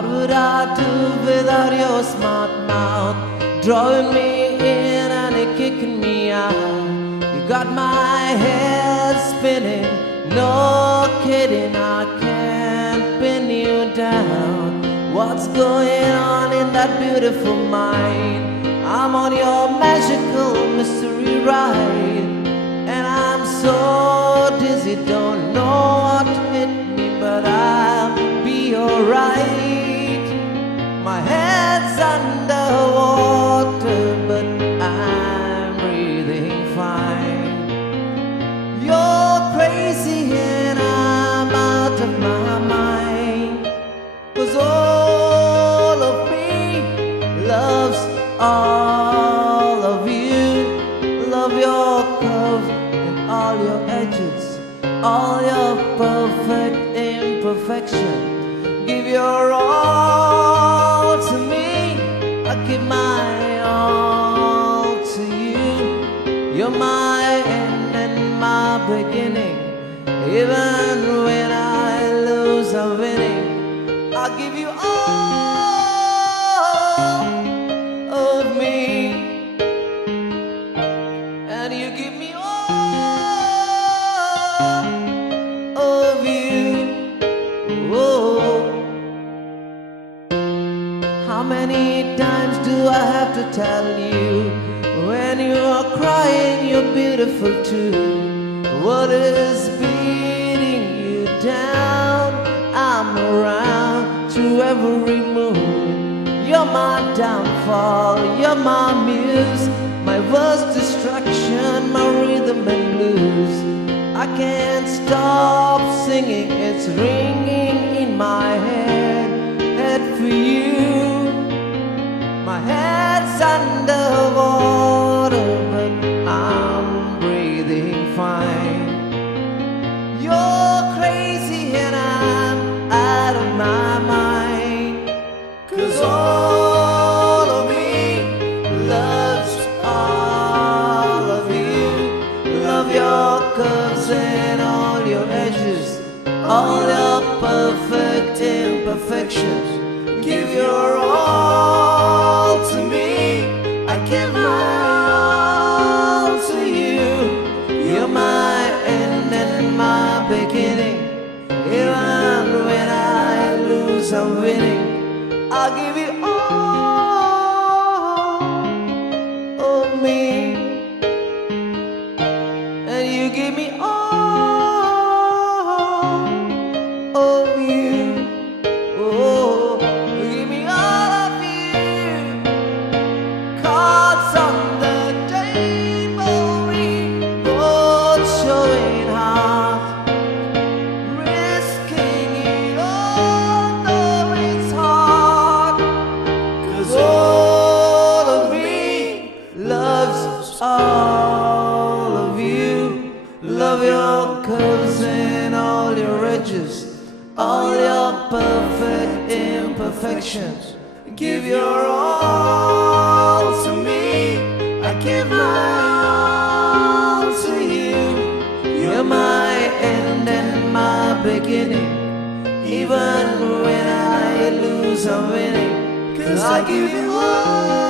What would I do without your smart mouth, drawing me in and kicking me out? You got my head spinning, no kidding, I can't pin you down. What's going on in that beautiful mind? I'm on your magical mystery ride, and I'm so dizzy, don't know what hit me, but I'll be alright. My head's underwater, but I'm breathing fine. You're crazy and I'm out of my mind, 'cause all of me loves all of you. Love your curves and all your edges, all your perfect imperfection. Give your all to me, I give my all to you. You're my end and my beginning. Even when I lose, I'm winning. I'll give you all of me, and you give me all of you. Oh. How many times do I have to tell you, when you are crying you're beautiful too? What is beating you down? I'm around through every mood. You're my downfall, you're my muse, my worst distraction, my rhythm and blues. I can't stop singing, it's ringing in my head for you. My head's underwater, but I'm breathing fine. You're crazy and I'm out of my mind, 'cause all of me loves all of you. Love your curves and all your edges, all your perfect imperfections. Give your all to me, I give my all to you. You're my end and my beginning. Even when I lose, I'm winning. I'll give you all of me, and you give me all of you. Oh, give me all of you. Cards on the table, we both showing heart, risking it all, though it's hard. 'Cause all of me loves all of you. Love your curves and all your edges, all your perfect imperfections. Give your all to me, I give my all to you. You're my end and my beginning. Even when I lose, I'm winning, 'cause I give you all